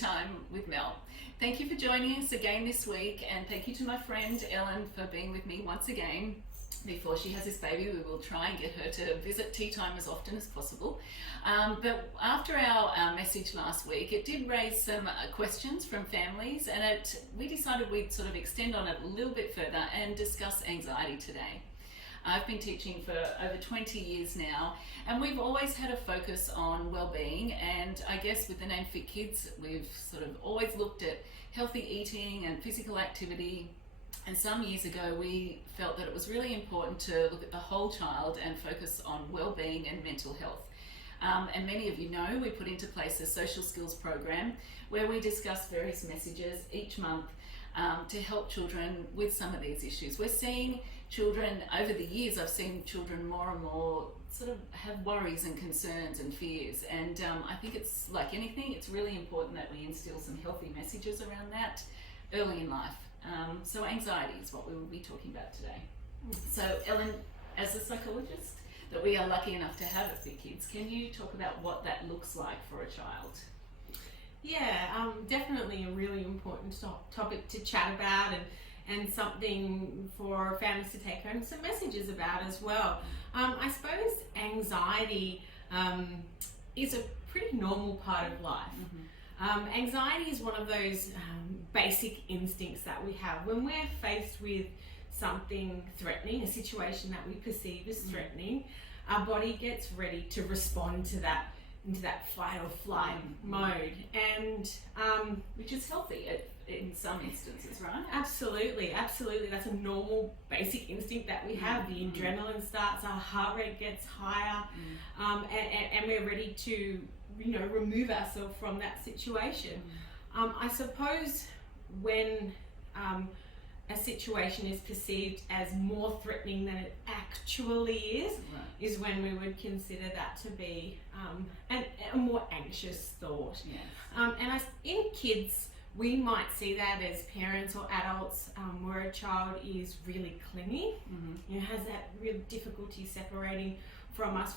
Time with Mel. Thank you for joining us again this week, and thank you to my friend Ellen for being with me once again. Before she has this baby, we will try and get her to visit Tea Time as often as possible. But after our message last week, it did raise some questions from families, and we decided we'd sort of extend on it a little bit further and discuss anxiety today. I've been teaching for over 20 years now, and we've always had a focus on well-being, and I guess with the name Fit Kids, we've sort of always looked at healthy eating and physical activity. And some years ago, we felt that it was really important to look at the whole child and focus on well-being and mental health. And many of you know we put into place a social skills program where we discuss various messages each month to help children with some of these issues. We're seeing children, over the years, I've seen children more and more sort of have worries and concerns and fears. And I think it's like anything, it's really important that we instill some healthy messages around that early in life. So anxiety is what we will be talking about today. So Ellen, as a psychologist that we are lucky enough to have at Fit Kids, can you talk about what that looks like for a child? Yeah, definitely a really important topic to chat about, and something for families to take home some messages about as well. I suppose anxiety is a pretty normal part of life. Anxiety is one of those basic instincts that we have when we're faced with something threatening, a situation that we perceive as threatening. Our body gets ready to respond to that, into that fight or flight mode, and which is healthy in some instances, right? Absolutely. That's a normal basic instinct that we have. The adrenaline starts, our heart rate gets higher, and we're ready to remove ourselves from that situation. I suppose when a situation is perceived as more threatening than it actually is when we would consider that to be a more anxious thought. Yes. And in kids, we might see that as parents or adults, where a child is really clingy, has that real difficulty separating from us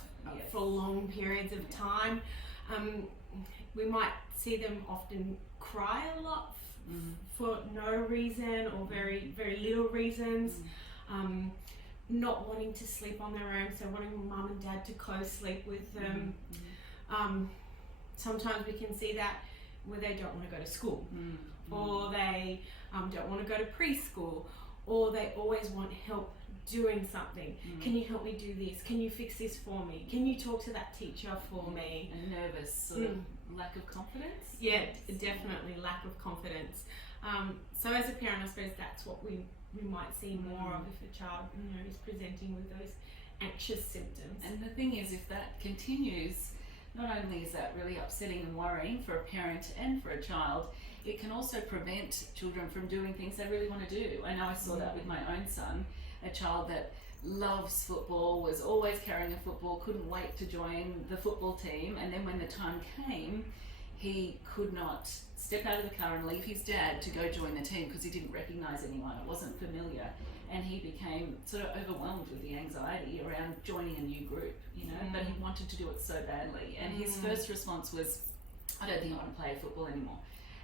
for long periods of time. We might see them often cry a lot for no reason or very, very little reasons. Not wanting to sleep on their own, so wanting mum and dad to co-sleep with them. Sometimes we can see that where they don't want to go to school, or they don't want to go to preschool, or they always want help doing something. Can you help me do this? Can you fix this for me? Can you talk to that teacher for me? A nervous sort of lack of confidence? Yeah, definitely lack of confidence. So as a parent, I suppose that's what we might see more of if a child is presenting with those anxious symptoms. And the thing is, if that continues, not only is that really upsetting and worrying for a parent and for a child, it can also prevent children from doing things they really want to do. I know I saw that with my own son, a child that loves football, was always carrying a football, couldn't wait to join the football team, and then when the time came, he could not step out of the car and leave his dad to go join the team because he didn't recognise anyone, it wasn't familiar, and he became sort of overwhelmed with the anxiety around joining a new group, but he wanted to do it so badly, and his first response was, I don't think I want to play football anymore.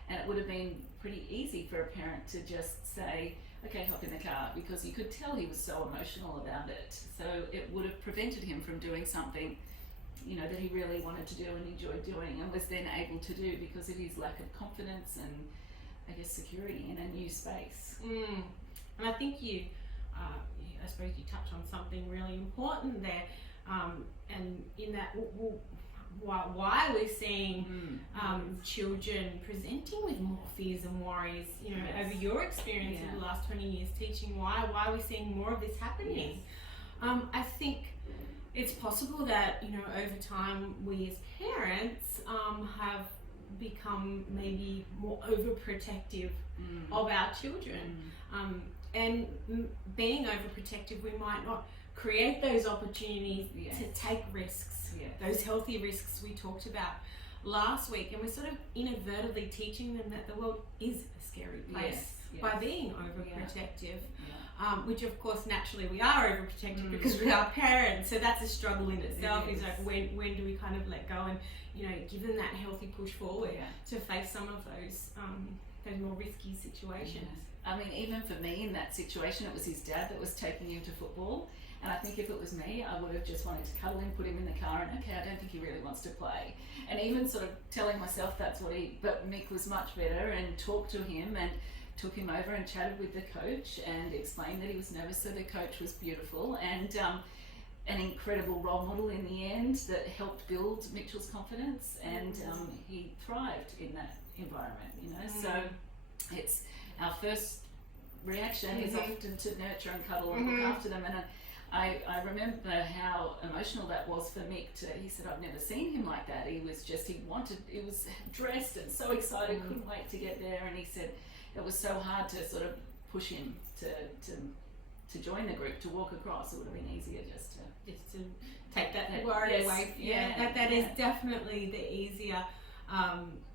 And it would have been pretty easy for a parent to just say, okay, hop in the car, because you could tell he was so emotional about it. So it would have prevented him from doing something, that he really wanted to do and enjoyed doing, and was then able to do because of his lack of confidence and, I guess, security in a new space. And I think I suppose you touched on something really important there, and in that, why we're seeing children presenting with more fears and worries, over your experience in the last 20 years teaching, why are we seeing more of this happening? I think it's possible that, over time we as parents have become maybe more overprotective of our children. And being overprotective, we might not create those opportunities to take risks, those healthy risks we talked about. last week, and we're sort of inadvertently teaching them that the world is a scary place by being overprotective. Which of course naturally we are overprotective because we are parents, so that's a struggle in itself. Is like when do we kind of let go and give them that healthy push forward to face some of those more risky situations. I mean, even for me in that situation, it was his dad that was taking him to football, and I think if it was me, I would have just wanted to cuddle him, put him in the car, and okay, I don't think he really wants to play, and even sort of telling myself that's what but Mick was much better and talked to him and took him over and chatted with the coach and explained that he was nervous. So the coach was beautiful and an incredible role model in the end that helped build Mitchell's confidence, and he thrived in that environment. So it's our first reaction is often to nurture and cuddle and look after them. And I remember how emotional that was for Mick. He said, I've never seen him like that. He was dressed and so excited, couldn't wait to get there. And he said it was so hard to sort of push him to join the group, to walk across. It would have been easier just to take that worry away. That is definitely the easier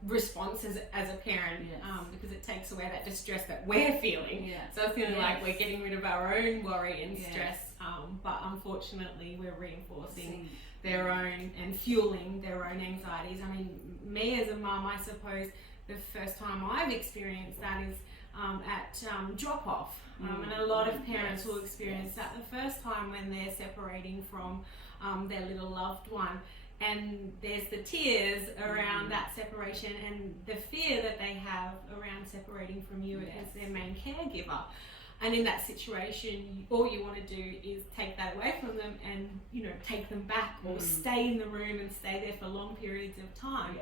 response as a parent, because it takes away that distress that we're feeling. So it's feeling like we're getting rid of our own worry and stress, but unfortunately we're reinforcing their own and fueling their own anxieties. I mean, me as a mum, I suppose the first time I've experienced that is at drop off. And a lot of parents will experience that the first time when they're separating from their little loved one, and there's the tears around that separation and the fear that they have around separating from you as their main caregiver. And in that situation, all you want to do is take that away from them and take them back, or stay in the room and stay there for long periods of time.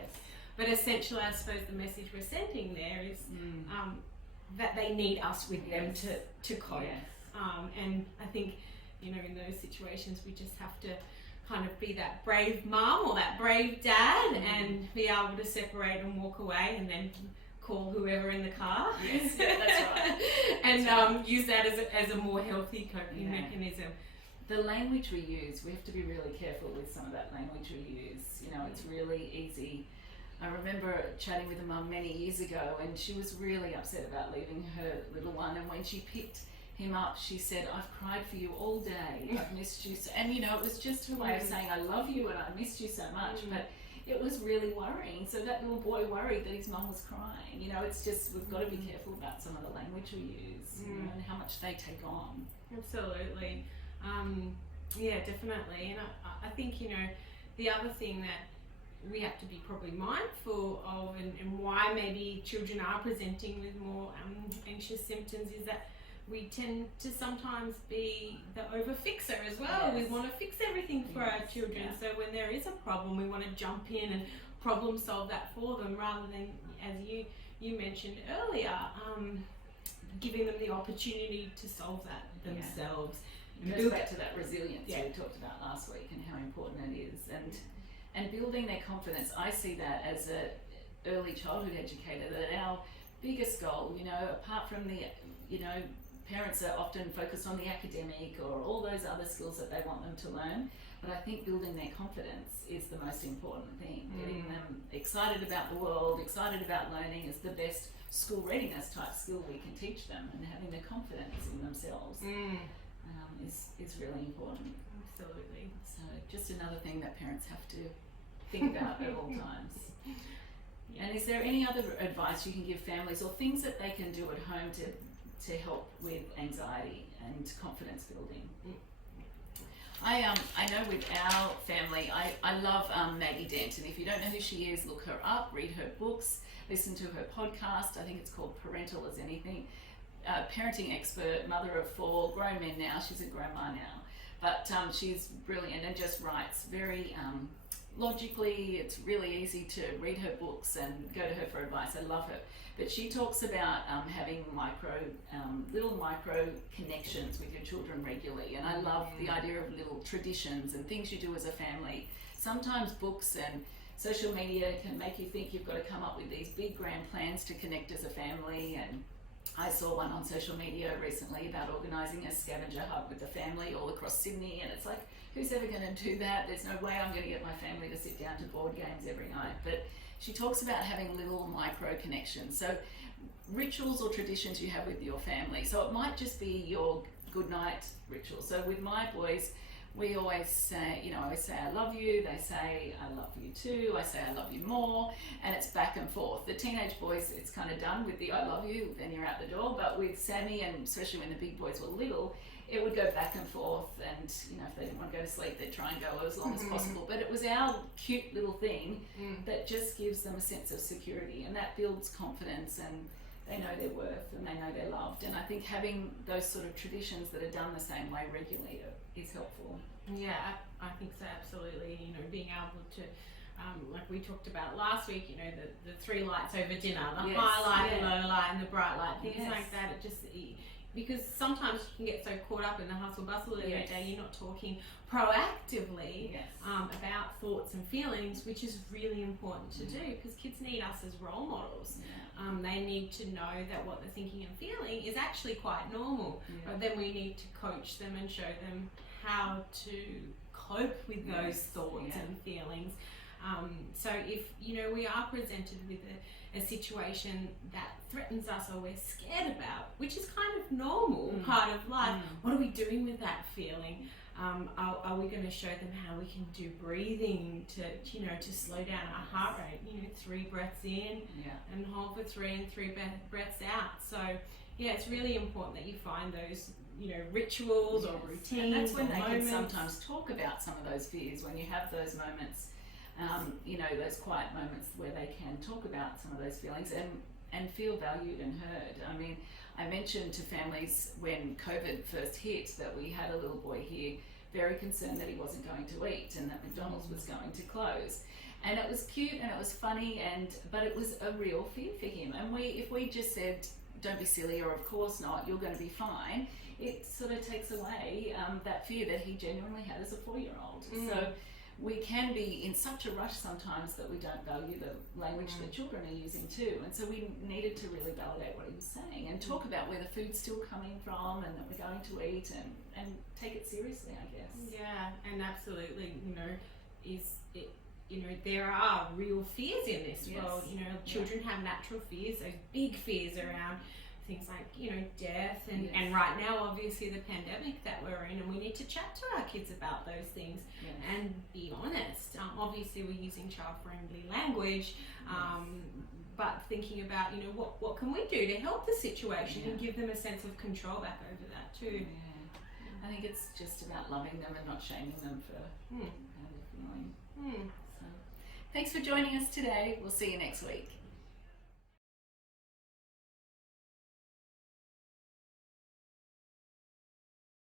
But essentially, I suppose the message we're sending there is that they need us with them to cope. And I think, in those situations, we just have to kind of be that brave mum or that brave dad and be able to separate and walk away, and then call whoever in the car. That's right. And use that as a more healthy coping mechanism. The language we use, we have to be really careful with some of that language we use. It's really easy. I remember chatting with a mum many years ago, and she was really upset about leaving her little one, and when she picked him up, she said, I've cried for you all day, I've missed you. And it was just her way of saying, I love you and I missed you so much. But it was really worrying. So that little boy worried that his mum was crying. It's just, we've got to be careful about some of the language we use and how much they take on. Absolutely. Definitely. And I think, the other thing that we have to be probably mindful of, and why maybe children are presenting with more anxious symptoms, is that we tend to sometimes be the over-fixer as well. We want to fix everything for our children. So when there is a problem, we want to jump in and problem solve that for them, rather than, as you mentioned earlier, giving them the opportunity to solve that themselves. It goes back to that resilience we talked about last week and how important it is, and building their confidence. I see that as a early childhood educator, that our biggest goal, apart from the, parents are often focused on the academic or all those other skills that they want them to learn, but I think building their confidence is the most important thing. Getting them excited about the world, excited about learning is the best school readiness type skill we can teach them, and having the confidence in themselves is really important. Absolutely. So just another thing that parents have to think about at all times. And is there any other advice you can give families, or things that they can do at home to help with anxiety and confidence building? I know with our family, I love Maggie Dent, and if you don't know who she is, look her up, read her books, listen to her podcast. I think it's called Parental as Anything. Parenting expert, mother of 4, grown men now. She's a grandma now, but she's brilliant and just writes very logically. It's really easy to read her books and go to her for advice. I love her. But she talks about having little micro connections with your children regularly, and I love the idea of little traditions and things you do as a family. Sometimes books and social media can make you think you've got to come up with these big grand plans to connect as a family, and I saw one on social media recently about organising a scavenger hunt with the family all across Sydney, and it's like who's ever going to do that? There's no way I'm going to get my family to sit down to board games every night. But she talks about having little micro connections. So rituals or traditions you have with your family. So it might just be your good night ritual. So with my boys, we always say, I always say I love you, they say I love you too, I say I love you more, and it's back and forth. The teenage boys, it's kind of done with the I love you, then you're out the door. But with Sammy, and especially when the big boys were little, it would go back and forth, and if they didn't want to go to sleep, they'd try and go as long as possible. But it was our cute little thing that just gives them a sense of security, and that builds confidence, and they know their worth and they know they're loved. And I think having those sort of traditions that are done the same way regularly is helpful. Yeah, I think so, absolutely. Being able to, like we talked about last week, the three lights over dinner, the high light, the low light, and the bright light, things like that. It just, because sometimes you can get so caught up in the hustle bustle every day, you're not talking proactively about thoughts and feelings, which is really important to do, because kids need us as role models. They need to know that what they're thinking and feeling is actually quite normal, but then we need to coach them and show them how to cope with those thoughts and feelings. So if we are presented with a situation that threatens us or we're scared about, which is kind of normal part of life, what are we doing with that feeling? Are we going to show them how we can do breathing to slow down our heart rate? 3 breaths in and hold for 3 and 3 breaths out. So it's really important that you find those rituals or routines. And that's when they moments. can sometimes talk about some of those fears, when you have those moments, those quiet moments where they can talk about some of those feelings and feel valued and heard. I mean, I mentioned to families when COVID first hit that we had a little boy here very concerned that he wasn't going to eat and that McDonald's was going to close. And it was cute and it was funny, but it was a real fear for him. And if we just said, don't be silly, or of course not, you're going to be fine, it sort of takes away that fear that he genuinely had as a 4-year-old. So we can be in such a rush sometimes that we don't value the language that children are using too. And so we needed to really validate what he was saying and talk about where the food's still coming from and that we're going to eat, and take it seriously, I guess. Yeah, and absolutely, there are real fears in this world. Children have natural fears, those big fears around things like death and right now obviously the pandemic that we're in, and we need to chat to our kids about those things and be honest. Obviously we're using child-friendly language, but thinking about what can we do to help the situation and give them a sense of control back over that too. I think it's just about loving them and not shaming them for how they're feeling. So thanks for joining us today. We'll see you next week.